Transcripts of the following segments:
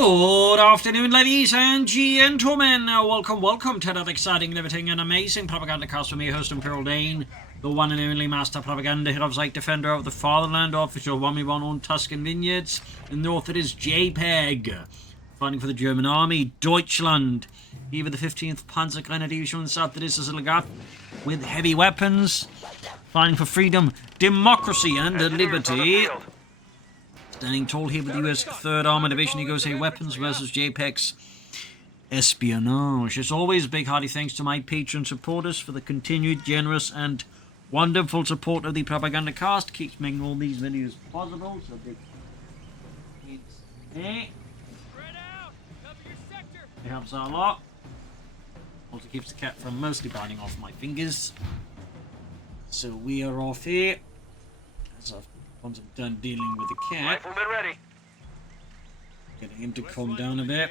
Good afternoon, ladies and gentlemen. Welcome to that exciting, riveting, and amazing Propagandacast with me, host Imperial Dane, the one and only master propaganda hero of Zeit, defender of the fatherland, official 1v1 on Tuscan Vineyards. In the north, it is Jpeg, fighting for the German army, Deutschland. Even the 15th Panzer Grenadiers in the south, it is Oziligath, with heavy weapons, fighting for freedom, democracy, and liberty. Standing tall here with the US 3rd Armour Division, he goes here, weapons versus Jpeg's Espionage. As always, big hearty thanks to my Patreon supporters for the continued generous and wonderful support of the Propagandacast. Keeps making all these videos possible, so big thanks there. It helps out a lot. Also keeps the cat from mostly biting off my fingers. So we are off here. Once I'm done dealing with the cat, Rifleman ready. Getting him to calm down a bit.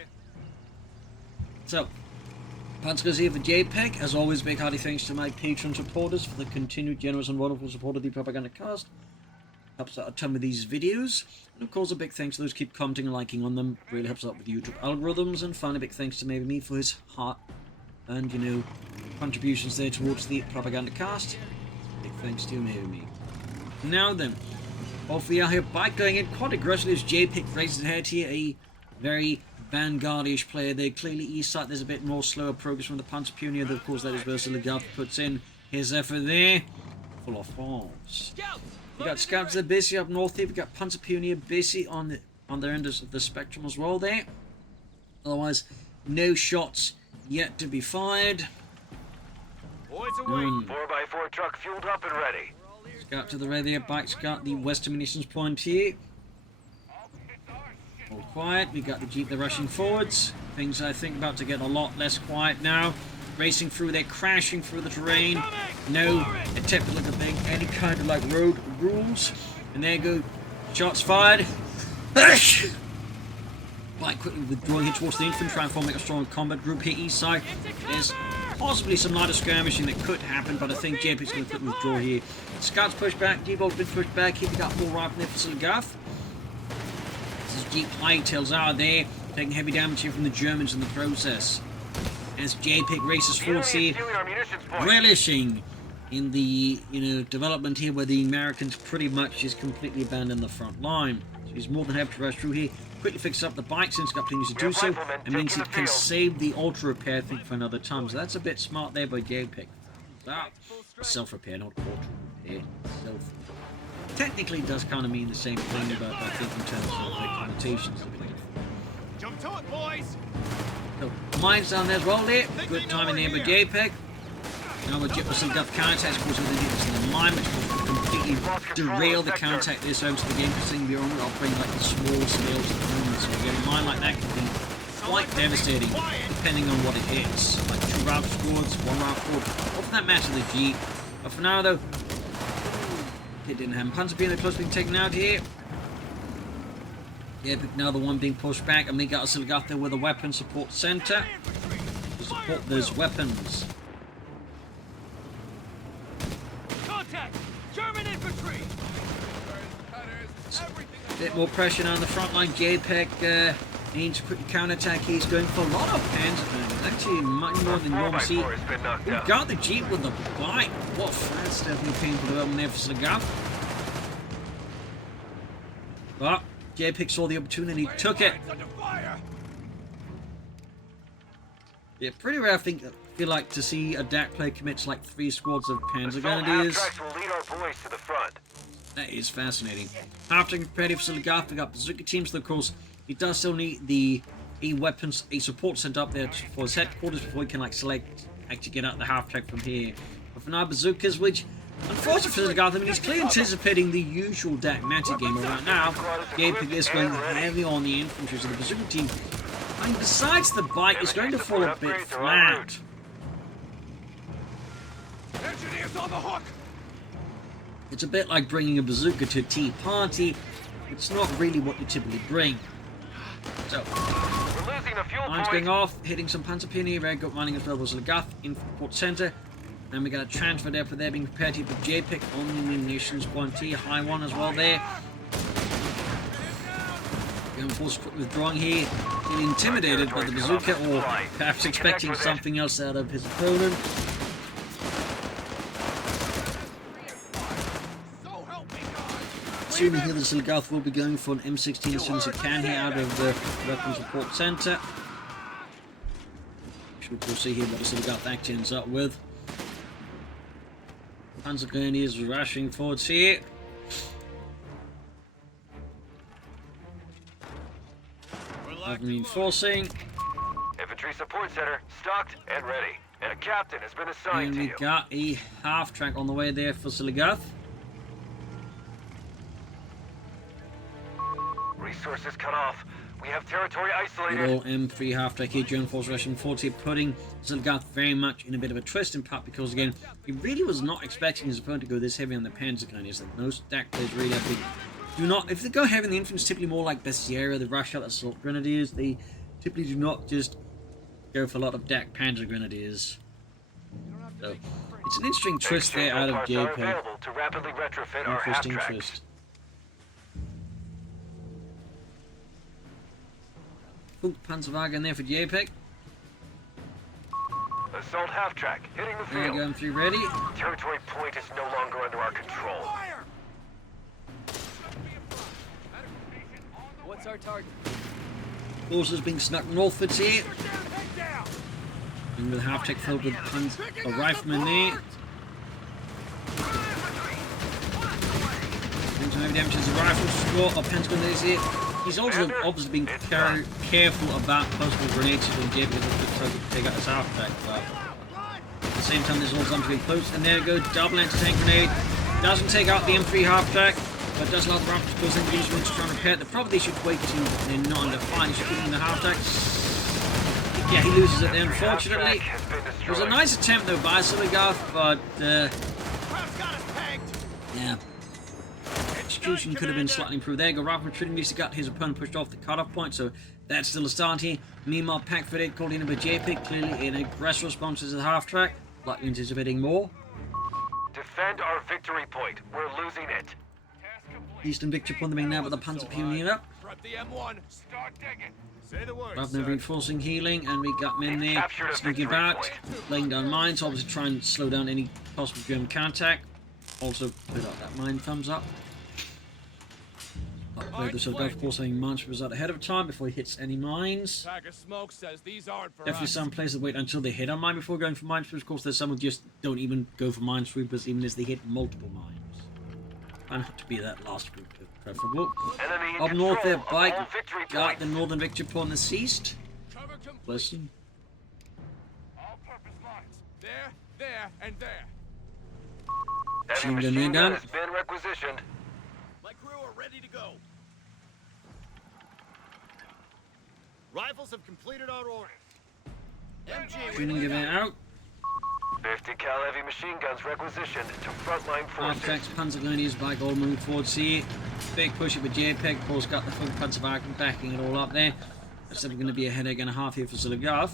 So, Pants goes here for Jpeg. As always, big hearty thanks to my Patreon supporters for the continued generous and wonderful support of the Propagandacast. Helps out a ton with these videos. And of course, a big thanks to those who keep commenting and liking on them. Really helps out with the YouTube algorithms. And finally, big thanks to maybe me for his heart and, you know, contributions there towards the Propagandacast. Big thanks to me. Now then, off we are here, bike going in quite aggressively as Jpeg raises ahead here, a very vanguard-ish player there. Clearly east side there's a bit more slower progress from the Panzer Pioneer, though of course that is where Oziligath puts in his effort there. Full of force. We got scouts there busy up north here, we got Panzer Pioneer busy on their end of the spectrum as well there. Otherwise, no shots yet to be fired. Boys away. 4x4 truck fueled up and ready. Scout to the rear there, bike's got the western munitions point here. All quiet, we got the Jeep, they're rushing forwards. Things I think about to get a lot less quiet now. Racing through, they're crashing through the terrain. No attempt to look at being any kind of like road rules. And there you go, shots fired. Bike quickly withdrawing here towards the infantry, trying to form a strong combat group here east side. There's possibly some lighter skirmishing that could happen, but I think Jpeg's going to quickly withdraw here. Scouts push back, Devolt's been pushed back here, we got more rifle there for Oziligath. This is Jeep Hightails out there, taking heavy damage here from the Germans in the process. As Jpeg races forward here, relishing in the, development here where the Americans pretty much just completely abandoned the front line. So he's more than happy to rush through here. Quickly fixes up the bike since got continues to do so, and means he can save the auto repair, I think, for another time. So that's a bit smart there by Jpeg. Self repair, not auto repair. Self. Technically, it does kind of mean the same thing, but I think in terms of the connotations of it. Jump to it, boys. So, mines down there as well there. Good timing there by Jpeg. Now with Oziligath counterattack, of course, with the units in the mine, which will completely derail the counterattack this home to the game, because thing beyond operating like the small scales at the moment. So getting a mine like that can be quite devastating, depending on what it hits. Like 2 round squads, 1 round squad, or for that matter, the G. But for now, though, it didn't happen. Panzer being the close being taken out here. Jpeg now the one being pushed back, and we got Oziligath there with a weapon support center to support those weapons. German infantry. A bit more pressure now on the front line. Jpeg needs to quickly counter-attack. He's going for a lot of panzer. Actually, much more than normal. See, we got the Jeep with the bike. What that's definitely painful development there for Oziligath. But Jpeg saw the opportunity, took it. Yeah, pretty rare. I feel like to see a DAK player commit to like 3 squads of Panzer Grenadiers. That is fascinating. After competitive for Oziligath, we got bazooka teams. Though, of course, he does still need a support sent up there for his headquarters before he can like actually get out the half track from here. But for now, bazookas, which unfortunately for Oziligath, I mean, he's clearly anticipating the usual DAK meta game. But right now, Jpeg is going heavy on the infantry, so the bazooka team. And besides the bike, is going to fall a bit flat. Engineers on the hook. It's a bit like bringing a bazooka to a tea party. It's not really what you typically bring. So, lines going off, hitting some Panzer Pioneer, very good mining as well as Oziligath in port center. And we got a transfer there for there being prepared here for Jpeg on the munitions point here, high one as well there. Going force withdrawing here, feeling intimidated by the bazooka, or perhaps expecting something else out of his opponent. Assuming here the Oziligath will be going for an M16 as soon as it can here out of the weapons support center. We'll see here what the Oziligath actually ends up with. Panzer Grenadiers rushing forwards here. Reinforcing. Infantry support center stocked and ready. And a captain has been assigned to you. And we got a half-track on the way there for Oziligath. Resources cut off. We have territory isolated. Good old M3 half-track here, German force rushing forward here, putting Oziligath very much in a bit of a twist, in part because, again, he really was not expecting his opponent to go this heavy on the Panzer Grenadiers. Like most DAK players really have been... if they go heavy in the infantry, it's typically more like the Sierra, the Rush-Out Assault Grenadiers. They typically do not just go for a lot of DAK Panzer Grenadiers. So, it's an interesting twist there out of Jpeg. Interesting twist. Panzerwagen there for Jpeg. Assault half-track, hitting the There field. we go, M3 ready. Territory point is no longer under our control. What's our target? Forces being snuck northwards here. And with half-track filled with a rifleman there. Brings maybe damages the rifle score of Pentagon is here. He's also obviously being careful about possible grenades when Jpeg is trying to take out his half-track, but at the same time there's also something being close. And there we go, double anti-tank grenade. Doesn't take out the M3 half-track, but does allow the rifle to close in. These ones to try and repair it. They probably should wait till they're not under fire. He should keep in the half-track. Yeah, he loses it there, unfortunately. It was a nice attempt though by Oziligath, but yeah. Execution could have been slightly improved. There you go, rifle retreating, needs to get his opponent pushed off the cutoff point, so that's still a start here. Meanwhile, Pack 48 called in by Jpeg, clearly an aggressive response to the half-track, likely anticipating more. Defend our victory point. We're losing it. Eastern victory point being now with the Panzer Pioneer. Rather than reinforcing healing, and we got men there sneaking about, laying down mines, obviously trying to slow down any possible German counterattack. Also put out that mine thumbs up. Of course, having mines was out ahead of time before he hits any mines. Definitely some places wait until they hit a mine before going for mine sweepers. Of course, there's some who just don't even go for mine sweepers even as they hit multiple mines. And have to be that last group preferable. Up north there, Bike got the northern victory point that's ceased. Listen. All-purpose lines. There, and there. Heavy machine gun has been requisitioned. My crew are ready to go. Rifles have completed our orders. Shooting it out. 50 cal heavy machine guns requisitioned to frontline forces. Half-tracks, Panzer Grenadiers by Gold moving forward here. Big push up with Jpeg, of course got the full Panzerwagen backing it all up there. That's definitely going to be a headache and a half here for Oziligath.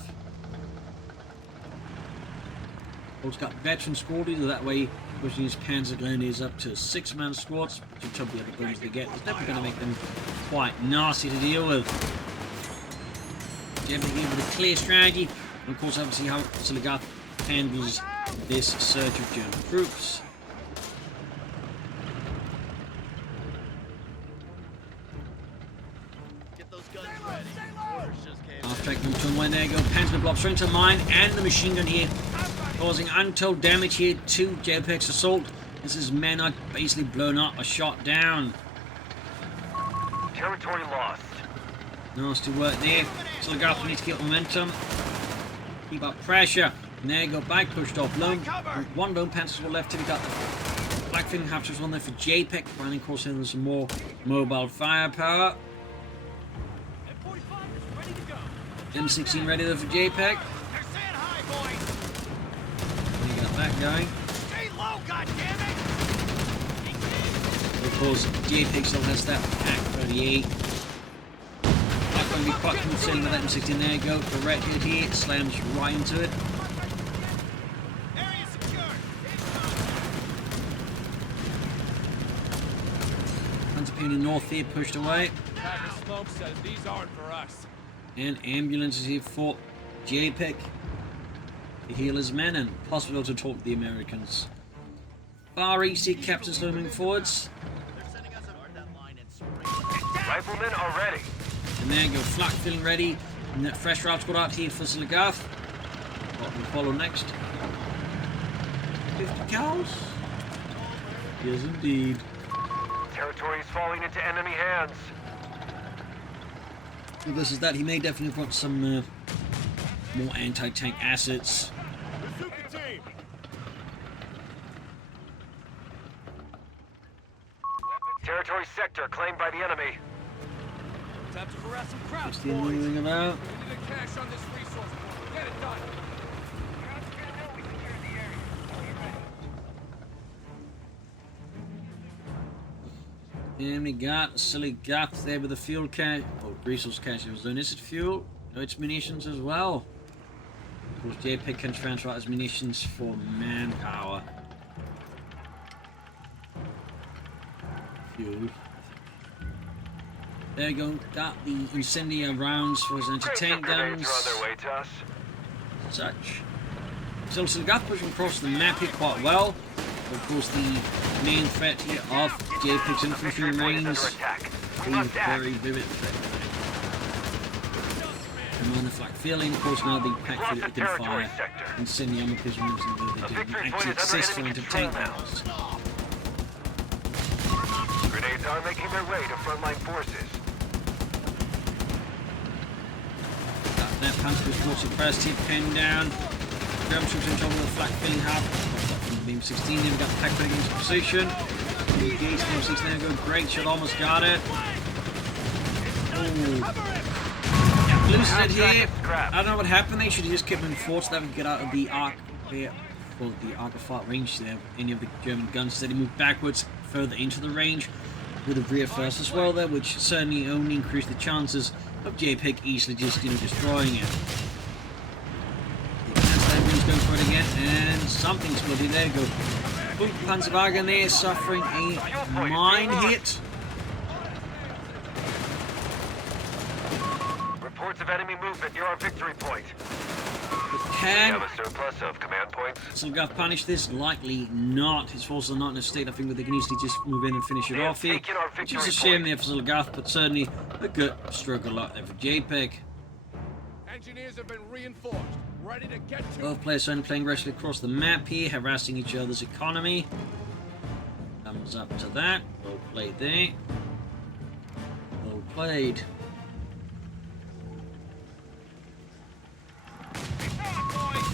Also got veteran squaddies, so that way pushing his Panzer Grenadiers up to 6-man squads, which are the other guns they get. It's definitely going to make them quite nasty to deal with. Jpeg in with a clear strategy, and of course obviously how Oziligath handles this surge of German troops. Get those guns ready. Half-track number 2 there you go. Panzer blob straight into the mine and the machine gun here, causing untold damage here to Jpeg's assault. This is men are basically blown up or shot down. Territory lost. Nasty work there. Oziligath needs to keep momentum. Keep up pressure. And there you go, back pushed off. One lone Panzer left till we got the Blackfin half-tracks on there for Jpeg. Finding, of course, in some more mobile firepower. M16 ready there for Jpeg. We got that going. Of course, Jpeg still has that Pack 38. Not going to be quite concerned with that M16. There you go, direct hit here, slams right into it. in the north here pushed away. Pack of smoke says these aren't for us. And ambulances here for Jpeg to heal his men and possibly to talk to the Americans. Far east here, captains moving forwards. They're sending us an that line and spray. Riflemen are ready. And there go flak filling ready. And that fresh routes got out here for Oziligath. What will follow next? 50 cows? Yes, indeed. Territory is falling into enemy hands. If this is that, he may definitely want some more anti-tank assets. Bazooka team! Territory sector claimed by the enemy. Time to harass some crowds, What's the enemy moving about? We need to cash on this resource. Get it done. And we got Oziligath there with the fuel cache, or resource cache. It was doing. Is it fuel? No, it's munitions as well. Of course, Jpeg can transfer out his munitions for manpower. Fuel. There you go. Got the incendiary rounds for his anti-tank guns. Grenades are on their way to us. Such. So Oziligath pushing across the map here quite well. Of course, the main threat here of Jpeg's infantry remains a very vivid threat. Commander flak feeling, of course, now the pack for it can fire incendiary ammo because they didn't actually exist for anti-tank guns. Grenades are making their way to frontline forces. Got that Panther was more suppressed here, pinned down. German troops in trouble with the flak filling half. Beam 16, then we got the pack putting into position. Engage Beam 16, there we go. Great shot, almost got it. Oh. Loses it here. I don't know what happened. They should have just kept moving forward so that we could get out of the arc here. Well, the arc of fire range there. Any of the German guns. Instead, he moved backwards further into the range with the rear first as well there, which certainly only increased the chances of Jpeg easily just, destroying it. Going for it again, and something's bloody. There you go. Boom, Panzerwagen there suffering a mine hit. Reports of enemy movement near our victory point. But We have a surplus of command points. Oziligath punish this? Likely not. His forces are not in a state, I think, where they can easily just move in and finish it off here. Which is a shame there for Oziligath, but certainly a good stroke of luck there for Jpeg. Engineers have been reinforced. Ready to get to Both players certainly playing aggressively across the map here, harassing each other's economy. Thumbs up to that. Well played there. Well played.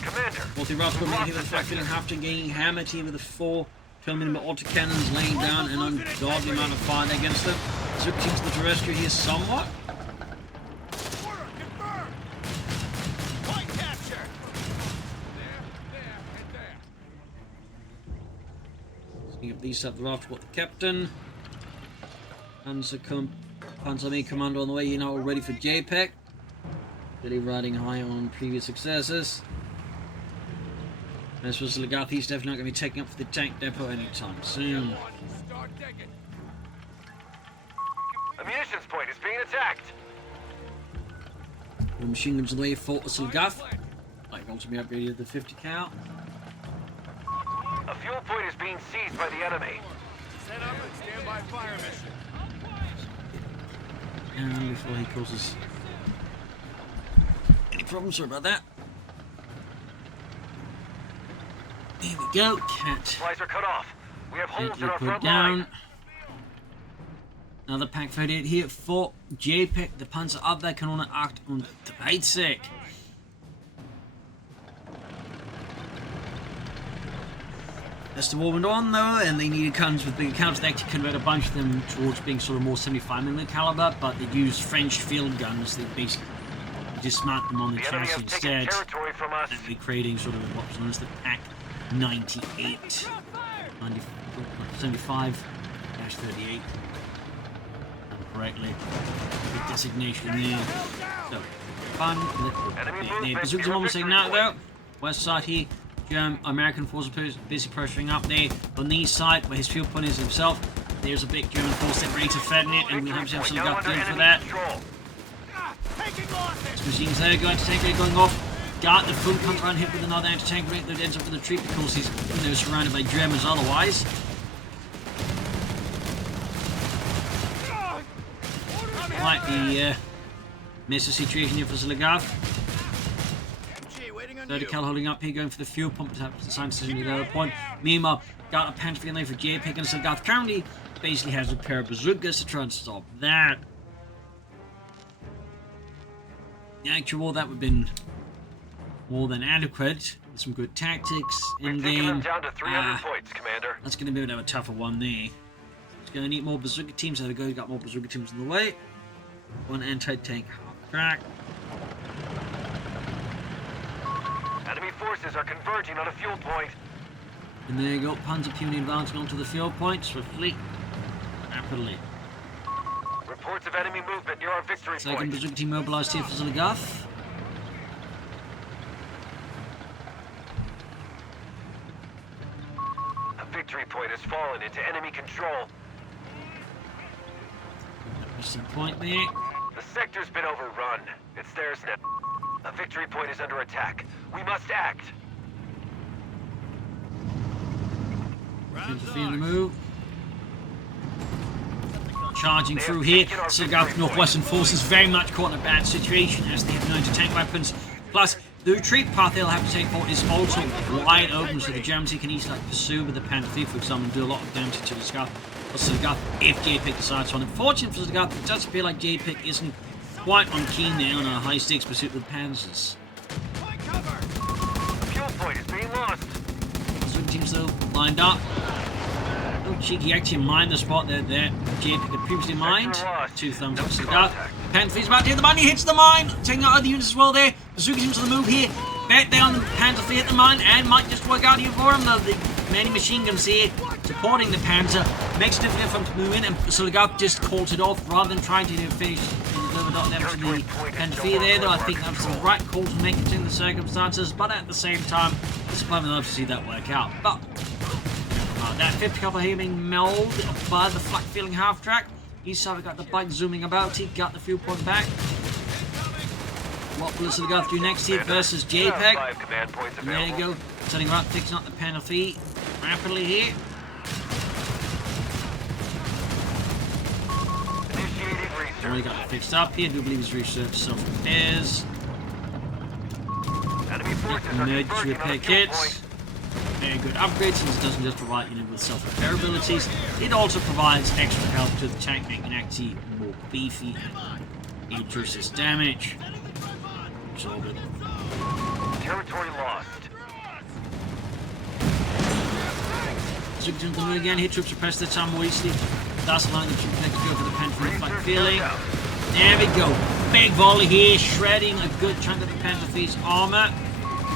Commander. Both the Ross here with the flak filling half to gain hammered here with the 4 kilometer autocannons laying down an ungodly amount of fire against them. Switching to the rescue here somewhat. order. Confirmed. Point capture. There, and there. Setting up these up the raft with the captain. Panzer main commander on the way, you know, ready for Jpeg. Really riding high on previous successes. As for Oziligath, he's definitely not going to be taking up for the tank depot anytime soon. Start digging. A munitions point is being attacked. The machine guns on the way for Oziligath. Like ultimately upgraded the 50 cal. A fuel point is being seized by the enemy. Set up and stand by fire mission. And before he causes any problems, sorry about that. There we go, cat. Supplies are cut off. We have holes in our Put front down. line. Another pack 38 here for Jpeg. The Panzer Abwehrkanone 38. As the war went on though, and they needed guns with bigger calibers, they actually converted a bunch of them towards being sort of more 75mm caliber, but they used French field guns. They basically dismount them on the The enemy chassis has taken instead, territory from us. and they're creating sort of what was known as the Pack 98. 75-38. Correctly. Good designation there. So, fun. The bazookas are almost saying that though. West side here. American forces busy pressuring up there. On the east side, where his field point is himself, There's a big German force that ready to threaten it, and we'll have Oziligath going for that. This machine's there, going to tank rate going off. Got the food comes around, hit with another anti-tank rate that ends up with a retreat because he's surrounded by Germans otherwise. Might be miss the situation here for Oziligath. 30 cal holding up here, going for the fuel pump to have the same decision at the other point. Meanwhile, got a panther in there for Jpeg, and Oziligath currently basically has a pair of bazookas to try and stop that. The actual war that would have been more than adequate. With some good tactics in game. Down to 300 points, Commander. That's going to be a bit of a tougher one there. It's going to need more bazooka teams. There we go, got more bazooka teams in the way. One anti-tank half-track. Enemy forces are converging on a fuel point. And there you go, Panzer Puny advancing onto the fuel point swiftly, rapidly. Reports of enemy movement near our victory Second point. bazooka team mobilized here for Oziligath. A victory point has fallen into enemy control. There's the point there. The sector's been overrun. It's theirs now. A victory point is under attack. We must act. Infantry in the move. Charging through here. Oziligath Northwestern forces very much caught in a bad situation as they have no anti-tank weapons. Plus, the retreat path they'll have to take for is also wide open, so the Germans can easily pursue with the Panther, for example, and do a lot of damage to Oziligath if Jpeg decides on. Unfortunately for Oziligath, it does appear like Jpeg isn't quite on keen there on a high-stakes pursuit with Panzers. The fuel point is being lost. Swing teams though lined up. Oh, cheeky, actually mined the spot there that Jpeg had previously mined. 2 thumbs up to Oziligath. Panther's about to hit the mine, he hits the mine, taking out other units as well there. Bazooka teams on the move here. Back there on the Panther hit the mine and might just work out here for him though. The many machine guns here supporting the Panther makes it difficult for him to move in, and Oziligath just calls it off rather than trying to finish the damage to the Panther there, though I think that was the right call to make it in the circumstances, but at the same time, it's quite enough to see that work out. But that 50 couple here being mauled by the flak feeling half track. He's sort of got the bike zooming about, he got the fuel point back. What will Oziligath do next here versus Jpeg? And there you go, turning around, fixing up the Panther rapidly here. Already got it fixed up here. I do believe he's researched self-repairs. Nudge repair kits. Very good upgrades, since it doesn't just provide with self-repair abilities. It also provides extra help to the tank, making it actually more beefy and increases damage. It's all good. Territory lost. So we can again, hit troops suppress their time more easily. That's allowing the troops to go for the Panther flak feeling. There we go. Big volley here, shredding a good chunk of the Panther's armor.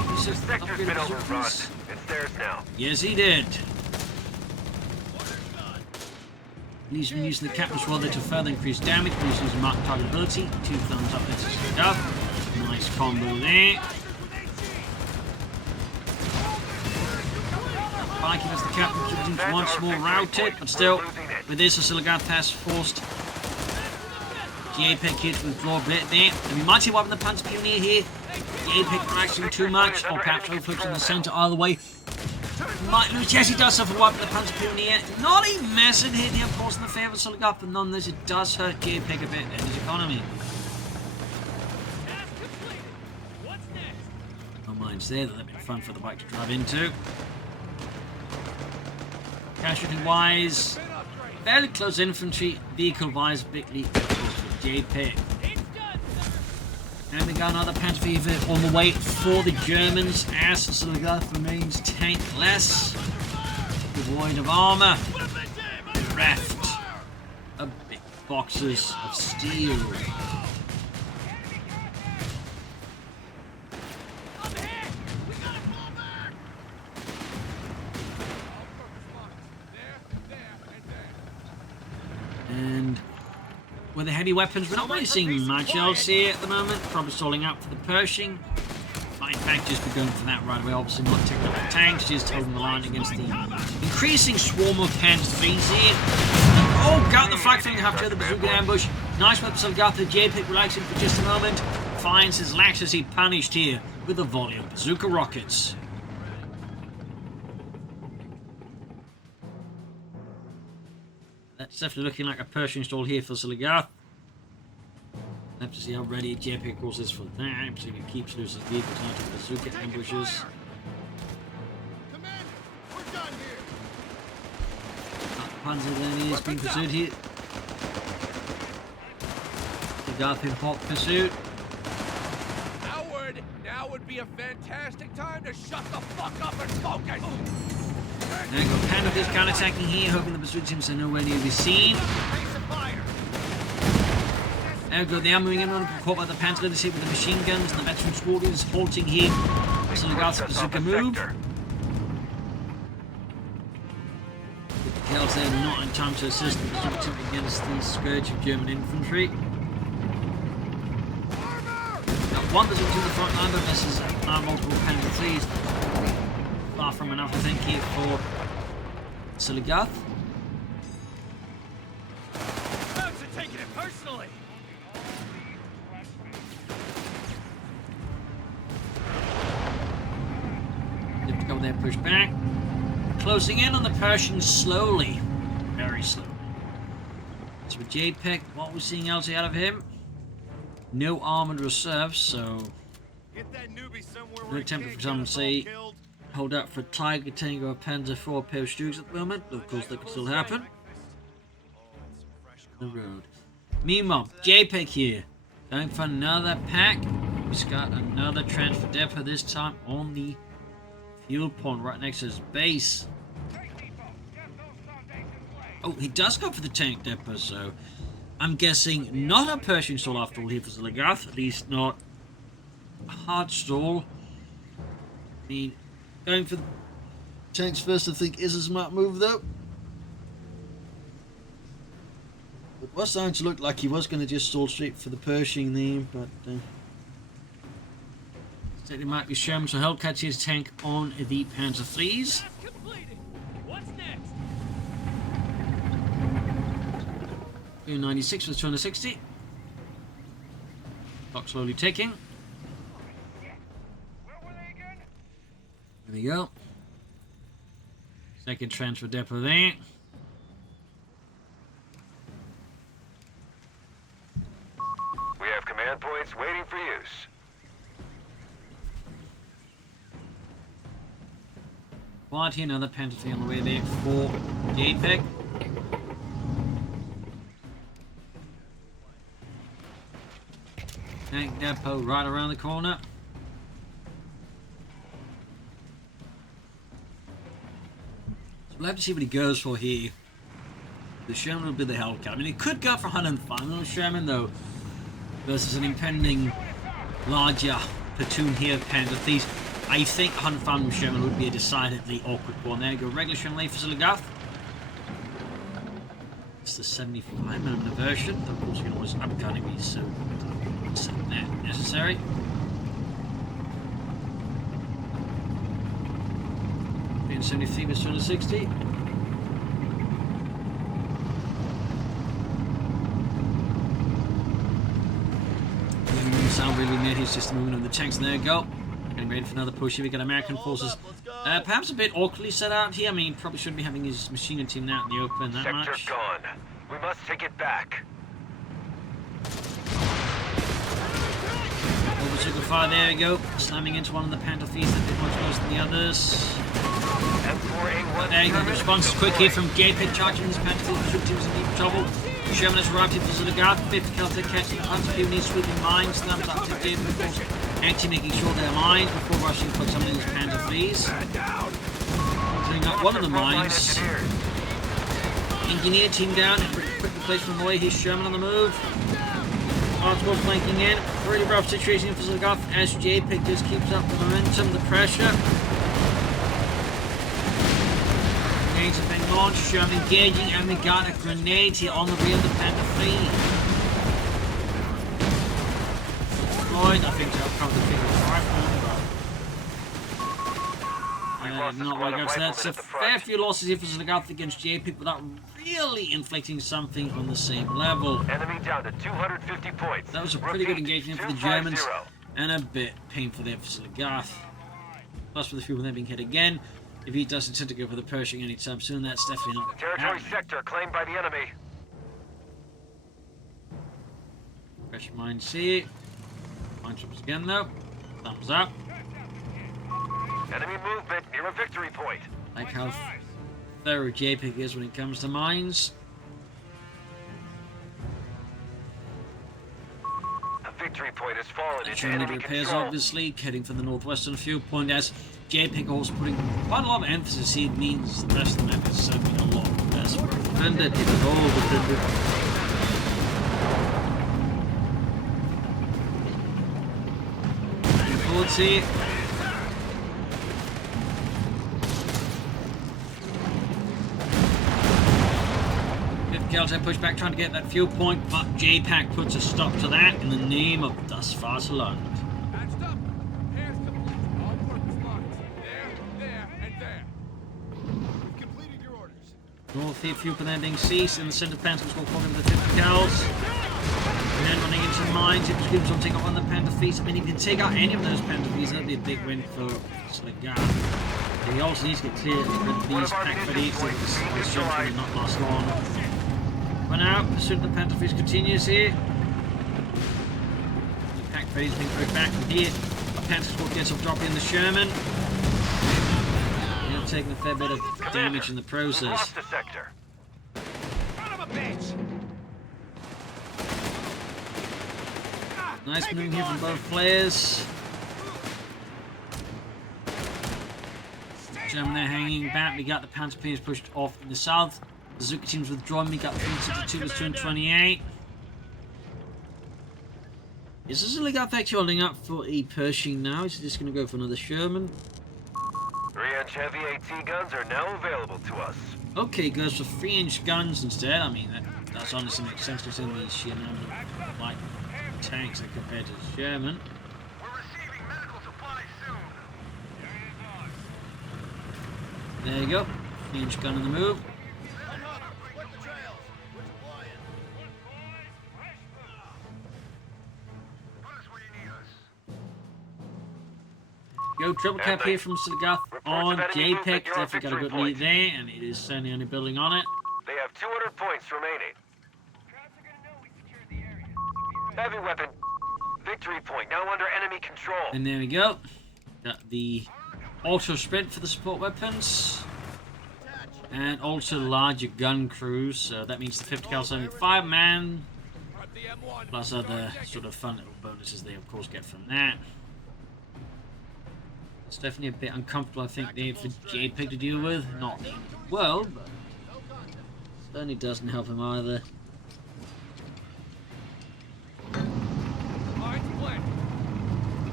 The sector's been overrun. It's theirs now. Yes, he did. He's been using the cap as well there to further increase damage, but he's using marked target ability. 2 thumbs up, let's just up. Nice combo there. Viking as the captain, keeping him once more routed, but still, with this, Oziligath has forced Jpeg here to withdraw a bit there. And we might see what happened to the Panzer Pioneer here. Jpeg crashing too much, or perhaps overflips in the centre either way. Might lose, yes, he does suffer what happened to the Panzer Pioneer. Not a massive hit here, of course, in the favour of Oziligath, but nonetheless, it does hurt Jpeg a bit in his economy. No minds there, that'll be fun for the bike to drive into. Casualty-wise, fairly close infantry, vehicle-wise, bigly Jpeg. And we got another Panther on the way for the Germans as Oziligath remains tankless, devoid of armour, bereft of big boxes of steel. And with the heavy weapons, we're not really seeing much else here at the moment. Probably stalling out for the Pershing. Might in fact just be going for that right away. Obviously not taking up the tanks, just holding the line against the increasing swarm of Panthers here. Oh, got the flag thing after the bazooka ambush. Nice one, Oziligath. Jpeg relaxing for just a moment. Finds his lax as he punished here with a volley of bazooka rockets. That's definitely looking like a Pershing stall here for Oziligath. Have to see how ready Jpeg, of course, is for that. Absolutely keeps loose his vehicles out of bazooka ambushes. Commander, we're done here. Panzer then is being pursued here. Oziligath in hot pursuit. Howard, now would be a fantastic time to shut the fuck up and focus. There you go, Panda is counter-attacking here, hoping the bazooka teams are nowhere near to be seen. There we go, they are moving in, caught by the Panther here with the machine guns, and the veteran squadron is halting here. Oziligath's bazooka move. The Kells there not in time to assist the bazooka team against the scourge of German infantry. Got one bazooka to the front line, but this is multiple Panther 3s. Far from enough, I think, here for Oziligath. Taking it personally. Go there, push back. Closing in on the Pershings slowly. Very slowly. So with Jpeg, what we're seeing else out of him? No armored reserves, so Get that newbie somewhere no attempt for some say hold out for Tiger Tango or Panzer 4 pair of Stooks at the moment, but of course that can still happen. The road. Meanwhile, Jpeg here. Going for another pack. He's got another transfer depot, this time on the fuel point right next to his base. Oh, he does go for the tank depot, so I'm guessing not a Pershing stall after all here for Oziligath, at least not a hard stall. I mean, going for the tanks first, I think, is a smart move, though. It was starting to look like he was going to just stall straight for the Pershing there, but instead it might be Sherman, so he'll catch his tank on the Panzer 3s. What's next? 96 for 260. Clock slowly ticking. There we go. Second transfer depot there. We have command points waiting for use. Quad here, another Panther 3 on the way there for Jpeg. Tank depot right around the corner. So we'll have to see what he goes for here. The Sherman will be the Hellcat. I mean, he could go for 105 on the Sherman, though, versus an impending larger platoon here of Panther 3s. I think 105 Sherman would be a decidedly awkward one. There you go, regular Sherman for Oziligath. It's the 75mm version. Of course, you can always upcut him, so that necessary. Being 73 was 260. Sound really made his system moving on the tanks. There you go. Getting ready for another push here. We got American forces. Perhaps a bit awkwardly set out here. I mean, probably shouldn't be having his machine gun team out in the open that Sector much. gone. We must take it back. Overtook the fire. There you go. Slamming into one of the Panther 3s a bit much closer than the others. M4A1 There you go. The response is quick here from Jpeg, charging his Panther 3. The team is in deep trouble. Sherman has arrived here for Oziligath. 50 Celtic catching the Hunter Pew needs sweeping mines. Slams up to Jpeg, of course, actually making sure they're mined before rushing for some of these Panther 3s. Cleaning up one of the mines. Engineer team down. Quick replacement away. Here's Sherman on the move. Armour flanking in. Pretty rough situation for Oziligath as Jpeg just keeps up the momentum, the pressure. Grenades have been launched. Sherman engaging, and we got a grenade here on the rear of the Panther 3. Deployed. I think that'll cover the figure of 5. lost a not squad work of out. So that's riflemen a at the fair front. few losses here for Oziligath against Jpeg without really inflicting something on the same level. Enemy down to 250 points. That was a pretty good Repeat, engagement for the 250. Germans, and a bit painful there for Oziligath. Plus, with a few of them being hit again, if he doesn't tend to go for the Pershing anytime soon, that's definitely not Territory happening. sector claimed by the enemy. Fresh mines here. Mine troops again though. Thumbs up. Enemy movement near a victory point. Like how thorough Jpeg is when it comes to mines. A victory point has fallen into Showing the enemy repairs, control. obviously, heading for the northwestern field point as Jpeg also putting quite a lot of emphasis here. It means the rest of the map is certainly a lot less defended, if at all defended. Forwards here. Kelso push back trying to get that fuel point, but Jpeg puts a stop to that in the name of Thus Far to London. Patched up. Repairs complete. All purpose lines. There, and there. We've completed your orders. North here, fuel can then being seized, and the centre Panther will call him the 50 cals. And then running into the mines, it was good to take up on the Panther feet. I mean, if you can take out any of those Panther feet, that'd be a big win for Oziligath. He also needs to get clear of these pack fatigue, so this jump will not last long. But now, pursuit of the Panther feet continues here. The pack fatigue being put back from here. A Panther squad gets up dropping in the Sherman. They're taking a fair bit of damage in the We've process. lost a sector. Son of a bitch! Nice moving here from both players. German there hanging back. We got the Panther Players pushed off in the south. The Zuka team's withdrawn. We got 362 to 228. Is Oziligath actually holding up for a Pershing now? Is he just going to go for another Sherman? 3-inch heavy AT guns are now available to us. Okay, goes for 3-inch guns instead. I mean, that's honestly makes sense considering these Sherman are like tanks compared to the Sherman. We're receiving medical supplies soon. There you go. 3-inch gun on the move. Split the trails. We're deploying. Put us where you need us. Go triple cap here from Oziligath on Reports of enemy movement Jpeg. near our Definitely got a victory good lead point. there, and it is certainly only building on it. They have 200 points remaining. Heavy weapon. Victory point now under enemy control. And there we go. Got the auto sprint for the support weapons. And also larger gun crews. So that means the 50 cal 75 man. Prep the M1. Plus other sort of fun little bonuses they of course get from that. It's definitely a bit uncomfortable I think there for Jpeg to deal with. Not well, but certainly doesn't help him either. Lines blend.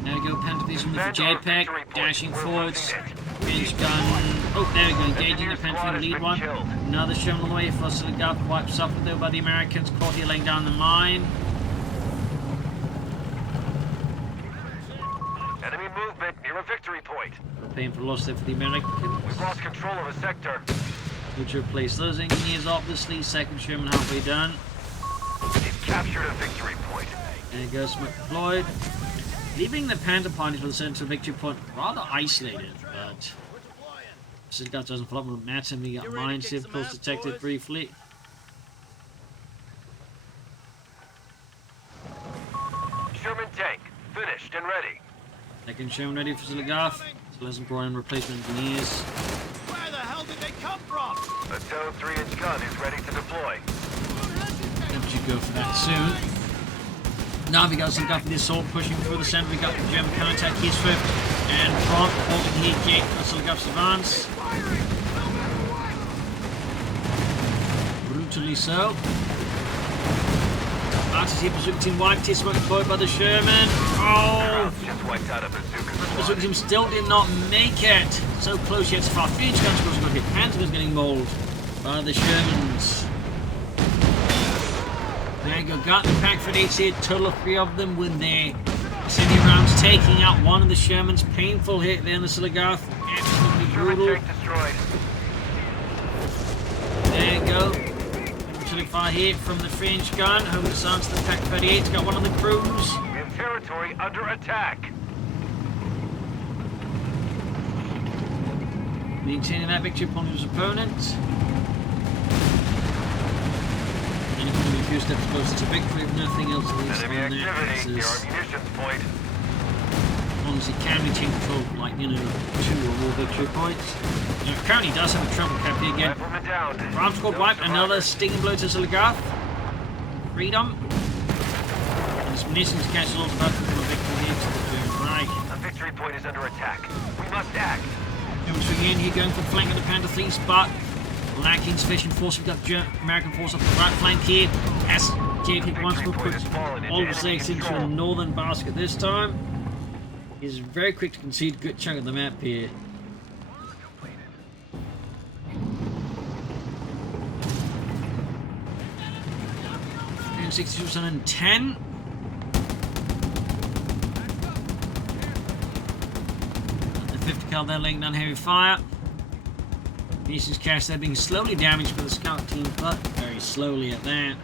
There we go, Panther Piece from the Jpeg, dashing forwards, pinch gun. Oh, there we go, engaging the Panther in the lead one. Another Sherman on the way for Oziligath, wiped suffered though by the Americans, caught here laying down the mine. Enemy movement near a victory point. Paying for loss there for the Americans. We've lost control of a sector. Good to replace those engineers, obviously. Second Sherman halfway done. They've captured a victory point. There goes smoke deployed. Leaving the Panther parties for the central victory point rather isolated, but Oziligath doesn't follow up with Matt, and we got mines here, of course, detected briefly. Sherman tank finished and ready. Second Sherman ready for Oziligath. So let's brought in replacement engineers. Where the hell did they come from? The towed 3-inch gun is ready to deploy. Hope you go for that soon. Now we got Oziligath for the assault pushing through the centre. We got the German counterattack here, Swift and Prompt holding here Jake Oziligath's advance. Brutally so. Artist here, Bazooka team wiped here, smoke deployed by the Sherman. Oh! Just wiped out a bazooka squad. Bazooka team still did not make it. So close yet so far. 3-inch gun scores got hit. Panther's getting mauled by the Shermans. There you go, got the pack for eight here, total of 3 of them with their semi rounds taking out one of the Shermans. Painful hit there in the Oziligath. Absolutely brutal. Tank destroyed. There you go. Artillery fire here from the French gun. Holds on to the Pack 38. Got one of the crews. We have territory under attack. Maintaining that victory upon his opponent. And he's going to be a few steps closer to victory if nothing else at least Enemy on that. activity near our munitions point. Honestly, can retain control, like, you know, 2 or more victory points. Now, currently does have a trouble cap here again. Rifleman down. Farm squad wipe, another stinging blow to Oziligath. Freedom. And this munitions catch all about to become a victory here to the German Reich. A victory point is under attack. We must act. Infantry in here going for the flank of the Panther Thieves, but lacking sufficient force. We've got American force up the right flank here. As Jpeg once more puts all of the into the northern basket this time. He's very quick to concede a good chunk of the map here. And 6210. The 50 cal there laying down heavy fire. Munitions cache there being slowly damaged by the scout team, but very slowly at that.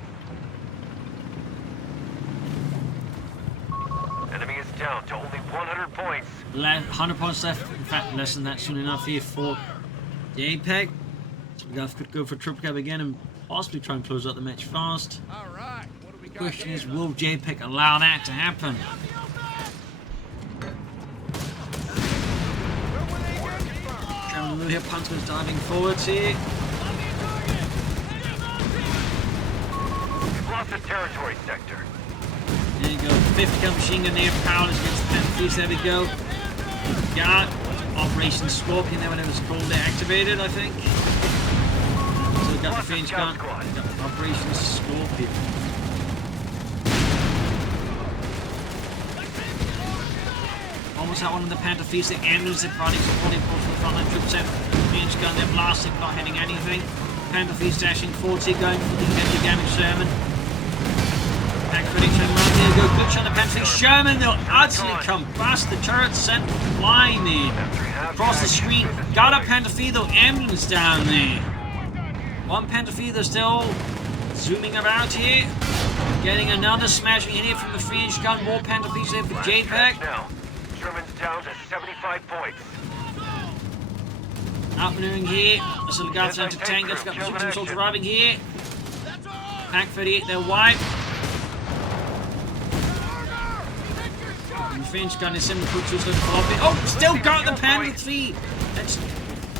Enemy is down to only 100 points. 100 points left, in fact less than that soon enough here for Jpeg. So we could go for triple cap again and possibly try and close out the match fast. All right. What do we The got question here? is, will Jpeg allow that to happen? German Blue here, Puntsman's diving forwards here. We've lost the territory sector. There you go, 50 cal machine gun there, powerless against the Panther. There we go. Got Operation Scorpion there, whatever it's called, they activated, I think. So we got the French gun, we got Operation Scorpion. Almost had one of the Panther Thieves, the ambulance, the product supporting force from the frontline troops out. French gun, they're blasting, not hitting anything. Panther Thieves dashing 40, going for the heavy damage Sherman. Back for each other, right there, go good shot of the Panther Thieves. Sherman, they'll utterly combust. The turret sent flying there. Across the screen, got a Panther Thief, though, ambulance down there. One Panther Thief, they're still zooming about here. Getting another smashing hit here from the French gun. More Panther Thieves there for Jpeg. Now, Sherman's down to 75 points. Outmaneuvering here. Oziligath's anti-tank. They've got position assaults arriving here. Pack 38, they're wiped. And the French gun is similar to the Oh, still got the Panther Thief. That's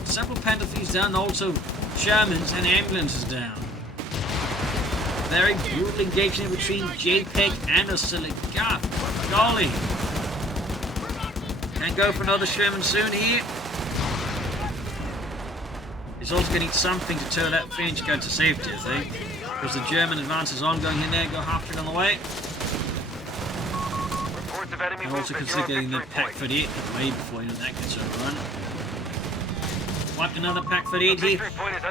several Panther Thieves down, also Shermans and ambulances down. Very brutal engagement between Jpeg and Oziligath. Golly. Can go for another Sherman soon here. He's also getting something to turn that French gun to safety, I think. Because the German advance is ongoing in there, go half turn on the way. Reports of enemy And also movement consider getting the near our Pack victory 38 away before that gets overrun. Wiped another Pack 38 here.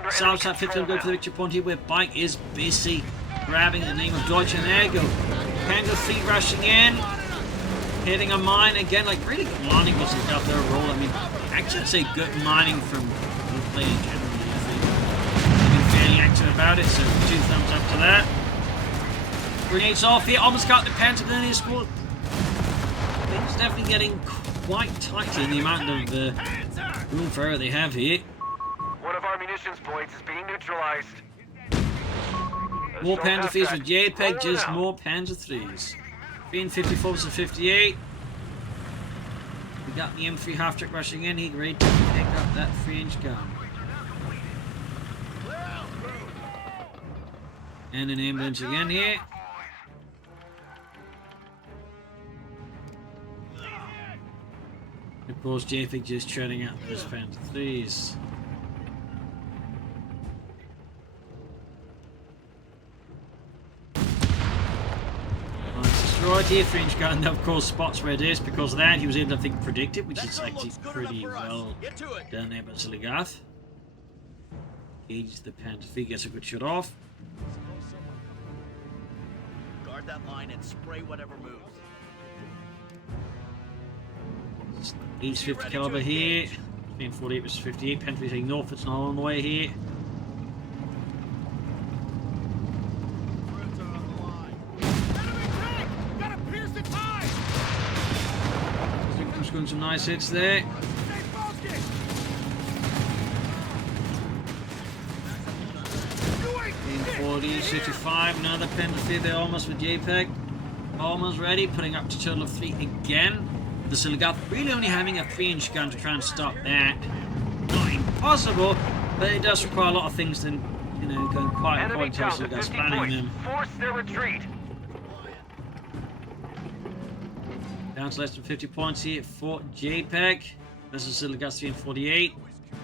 Southside 50 will go for the victory point here where Bike is busy grabbing the name of Deutsch, and there you go. Panther Thief rushing in. Hitting a mine again, like really good mining was got their role. I mean, actually I'd say good mining from the play generally, I think. They've been fairly active about it, so 2 thumbs up to that. Grenades off here, almost got the Panther in his squad. It's definitely getting quite tight in the amount of room for error they have here. One of our munitions points is being neutralized. More Panther Thieves with Jpeg, Rolling just out. more Panther Thieves. Being 54 to 58. We got the M3 half truck rushing in. He's ready to pick up that 3-inch gun. And an ambulance again here. Of course, Jpeg just treading out those Panther Thieves. Destroyed here, 3-inch gun, and of course spots where it is. Because of that, he was able to, I think, predict it, which is actually pretty well done there by Oziligath. Gauges the Panther Thief, gets a good shot off. Guard that line and spray whatever moves. East 50 caliber here. 48 versus 58. Penfrey's heading north. It's not on the way here. Turrets are on the line. Enemy tank! Gotta pierce the tie! Just going some nice hits there. Stay focused! You ain't shit! 40, 65. Another penalty there almost with Jpeg. Almost ready. Putting up to total of 3 again. The Oziligath really only having a 3-inch gun to try and stop that. Not impossible, but it does require a lot of things to, you know, going quite Enemy according to down to Oziligath 50 spanning points. them. Force their retreat. Down to less than 50 points here for Jpeg. This is Oziligath 3 and 48.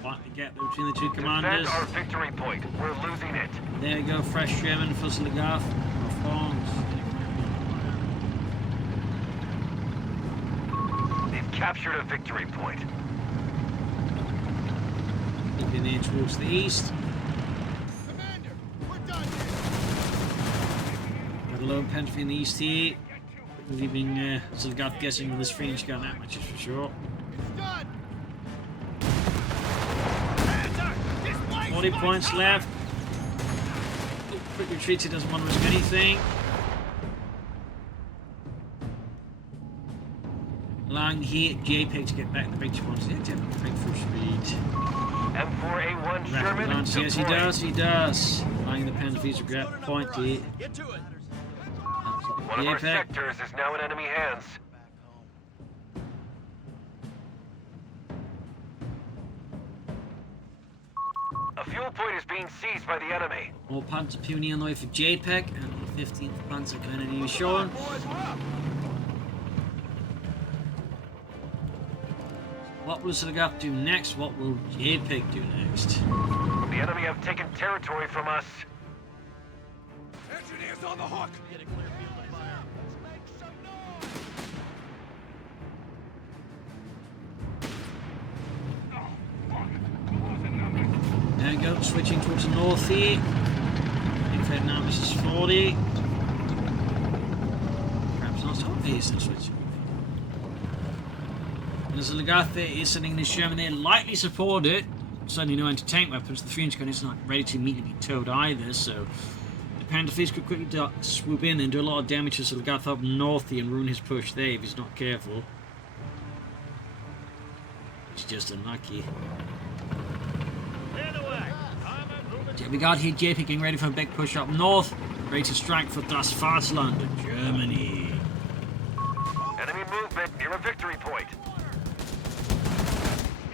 Quite the gap between the two commanders. Defend our victory point. We're losing it. There we go, fresh Sherman for Oziligath. Performs. They've captured a victory point. Keeping there towards the east. Commander, we're done here! Got a lone penalty in the east here. Leaving Oziligath guessing with this 3-inch gun, that much is for sure. It's done! 40 points left. Quick retreat, he doesn't want to risk anything. Allowing here Jpeg to get back the breakthrough points. Yeah, breakthrough speed. M4A1 Rapid Sherman. advance, yes he deployed. does, he does. Allowing the penalties to grab the point here. Get to it. One of our Jpeg. sectors is now in enemy hands. A fuel point is being seized by the enemy. More Panzer Puny on the way for Jpeg, and the 15th Panzer Grenadier shown. Boys, we're up! What will Oziligath do next? What will Jpeg do next? The enemy have taken territory from us. Engineers on the hook! Get a clear field of fire. Let's make some noise! There we go, switching towards the north here. Infed now versus 40. Perhaps not so obvious in switching. And Oziligath is sending this Sherman there, lightly supported. Certainly no anti-tank weapons. The 3-inch gun is not ready to immediately be towed either, so the Panderfleet could quickly swoop in and do a lot of damage to Oziligath up north here and ruin his push there if he's not careful. He's just unlucky. We got here Jpeg getting ready for a big push up north, ready to strike for Das Vaterland, Germany. Enemy movement near a victory point.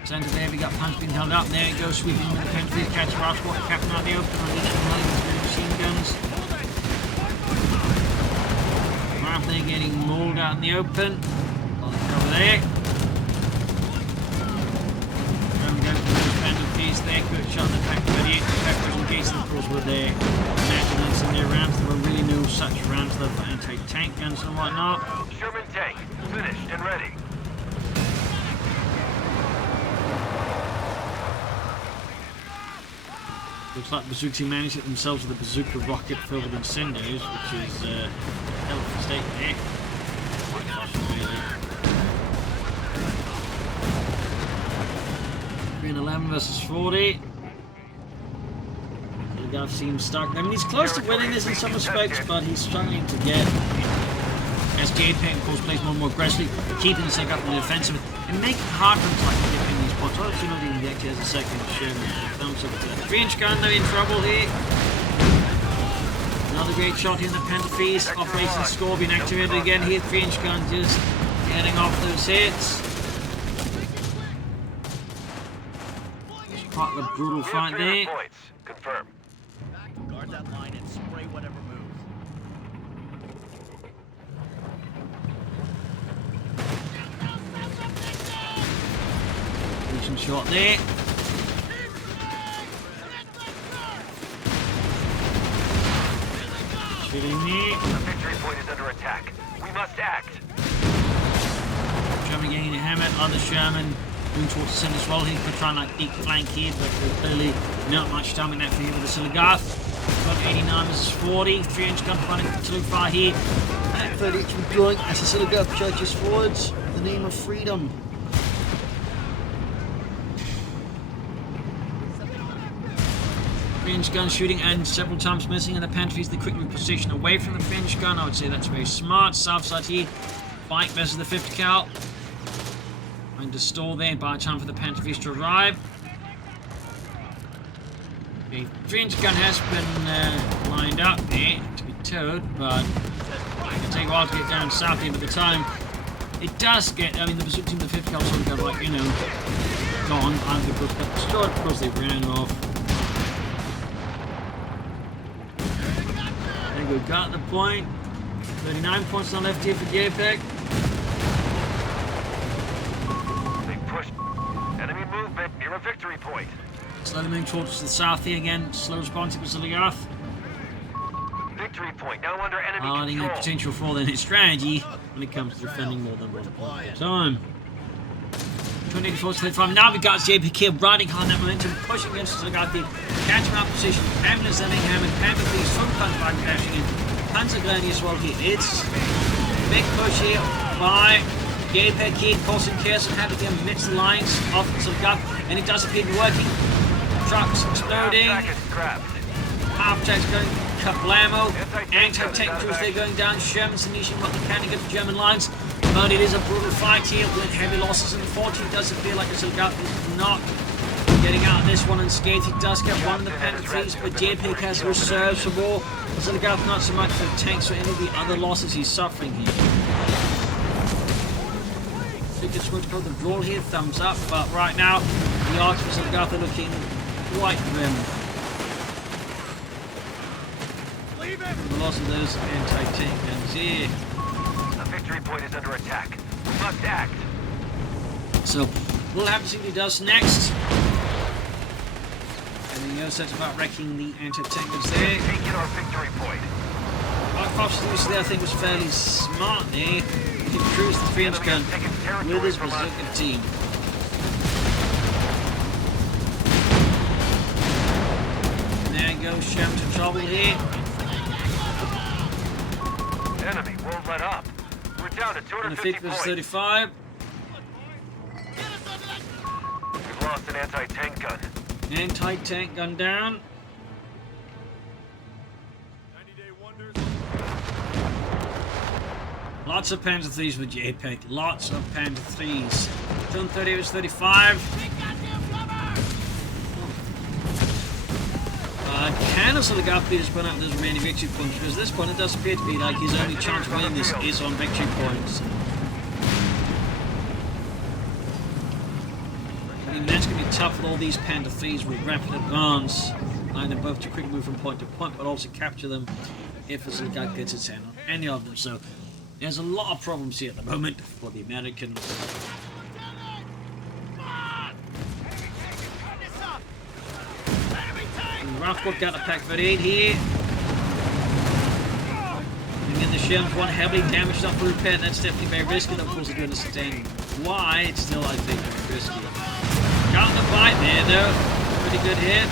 Centre there, we got punch being held up. There it goes, sweeping with the country, catch a rascal, captain out the open, unleashing the machine guns. Right there getting mauled out in the open. Over there. Piece there, good shot the pack 38. The pack was engaged, of course, with their measurements and their rounds. There were really no such rounds though for anti-tank guns and whatnot. Sherman tank, finished and ready. Looks like Bazooka managed it themselves with a bazooka rocket filled with incendiaries, which is a hell of a mistake there. Really. 11 versus 40. Oziligath seems stuck. I mean, he's close to winning this in some respects, but he's struggling to get. As Jpeg, of course, plays more and more aggressively, keeping the Oziligath on the offensive and making it hard for him to like getting these points. Obviously, not even actually has a second Sherman. Thumbs up to the 3-inch gun. They're in trouble here. Another great shot here in the Panderfleet. Operation Scorpion activated again here. 3-inch gun just getting off those hits. Quite a brutal fight there. Points. Confirm. Guard that line and spray whatever moves. Decent shot there. Shooting there. The victory point is under attack. We must act. Sherman getting hammered. Other Sherman moving towards the centre as well. He could try and like deep flank here, but there's clearly not much time in that for him with the Oziligath. Got 89 versus 40. 3-inch gun running too far here. And 30 withdrawing as the Oziligath charges forwards in the name of freedom. Fringe gun shooting and several times missing, and the Panthers the quick move position away from the Fringe gun. I would say that's very smart. South side here, fight versus the 50 cal. Trying to stall there and buy time for the Panthers to arrive. The Fringe gun has been lined up there to be towed, but it'll take a while to get down south here. By the time it does get, I mean, the pursuit team, the 50 cal sort of go like, you know, gone. Either the group got destroyed because they ran off. We've got the point. 39 points on left here for Jpeg. They pushed. Enemy movement near a victory point. Slowly moving towards the south here again. Slow response to Oziligath. Victory point now under enemy Highlighting the control. potential for then his strategy when it comes to defending more than one point at a time. 24 to 35. Now we got Jpeg here riding on that momentum, pushing against Oziligath here. Catching out position. Hammer Zellingham and Panther Thieves from Panzer crashing in. Panzer Gurney as well here. It's big push here by Jpeg here, causing chaos and havoc here amidst the lines of Oziligath, and it does appear to be working. Trucks exploding. Half tanks going kablamo. Anti-tank crews they're going down. Sherman's unleashing what they can to get the German lines. But it is a brutal fight here with heavy losses, and unfortunately it does appear like Oziligath is not getting out of this one unscathed. He does get one of the penalties, but Jpeg has reserves for more. Oziligath not so much for the tanks or any of the other losses he's suffering here. I think it's going to go the draw here, thumbs up, but right now the odds for Oziligath are looking quite grim. The loss of those anti-tank guns here. The victory point is under attack. We must act. So we'll have to see what he does next. And the USF about wrecking the anti-tank guns there. Taking our victory point. What Fox used there I think was fairly smart there. He cruised the Fringe gun with his bazooka team. There goes Shem to trouble here. Enemy won't let up. We're down to And the 250 fifth was points. 35. We've lost an anti-tank gun. Anti-tank gun down. 90-day wonders. Lots of Panzer 3s with Jpeg. Lots of Panzer 3s. Turn 30 was 35. Can Oziligath beat his point out those remaining victory points? Because at this point it does appear to be like his only chance of winning this is on victory points. I mean, that's going to be tough with all these Panther 3s with rapid advance. Allowing them both to quickly move from point to point, but also capture them if Oziligath gets its hand on any of them. So there's a lot of problems here at the moment for the Americans. Rough got a pack 38 here. And then the Shermans one heavily damaged up for repair. That's definitely very risky. Of course, it's going to sustain why. It's still, I think, very risky. Got the fight there, though. Pretty good hit.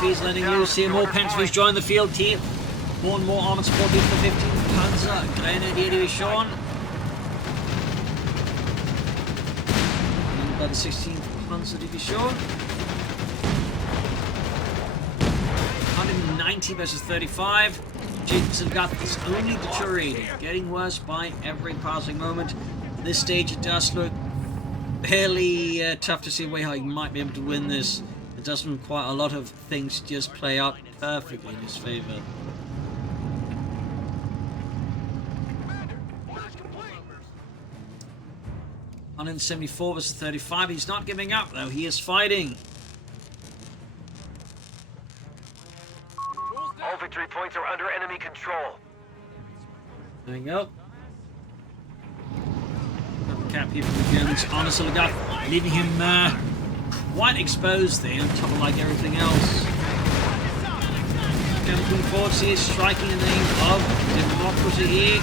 He's letting loose here. More Panthers join the field here. More and more armored support here for the 15th Panzer. Grenadier Division. By the 16th Panzer Division. 190 versus 35. Oziligath is only deteriorating, getting worse by every passing moment. At this stage, it does look fairly tough to see a way how he might be able to win this. It does look quite a lot of things just play out perfectly in his favor. On 174 versus 35. He's not giving up though. He is fighting. All victory points are under enemy control. There we go. Cap here from the Germans on Oziligath, leaving him quite exposed there on top of like everything else. Jumping forwards here, striking in the name of democracy here.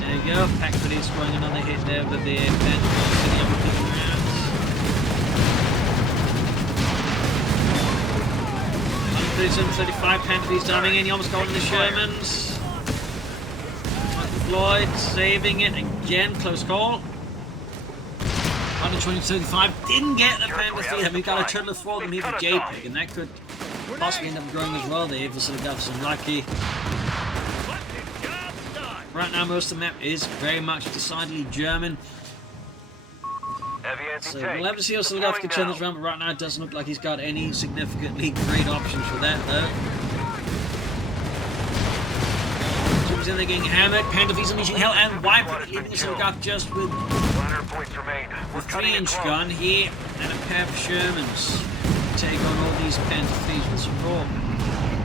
There you go, Pack Buddy scoring another hit there with the Vanderbilt to the other rounds. 137-35, Panthers diving in, he almost got one of the Shermans. Floyd saving it again. Close call. 120-35. Didn't get the penalty. And we got a total of 4 of them here for Jpeg. And that could possibly end up growing as well there. Oziligath unlucky. Right now, most of the map is very much decidedly German. So we'll have to see how Oziligath can turn this around, but right now it doesn't look like he's got any significantly great options for that, though. Troops in there getting hammered, Pantofie's unleashing hell and Wiper, leaving Oziligath just with 100 points remain. a 3-inch gun here and a pair of Shermans to take on all these Pantofies with support.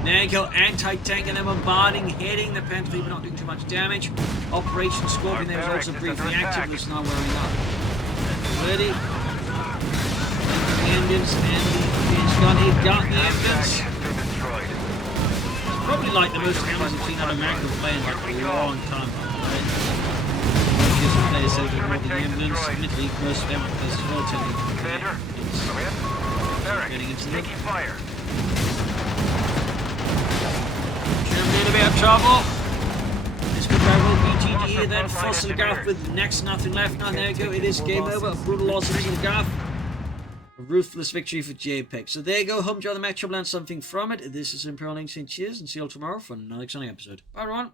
There you go, anti-tank and then bombarding, hitting the Pantofie, but not doing too much damage. Operation Scorpion there was also briefly active, but it's not wearing up. Ready. The engines and the inch gun. He got the engines. It's probably like the most hammers I've seen out of American play in like a long time. Most players say they're the engines. Admittedly, most of them players as well tend to getting into them. Germany in a bit of trouble. This could very well be GG here then for Oziligath with next to nothing left. Now there you go, it is game over. A brutal loss of Oziligath. A ruthless victory for Jpeg. So there you go, hope you enjoyed the match. Hope you learned something from it. This is Imperial Link saying cheers and see you all tomorrow for another exciting episode. Bye everyone.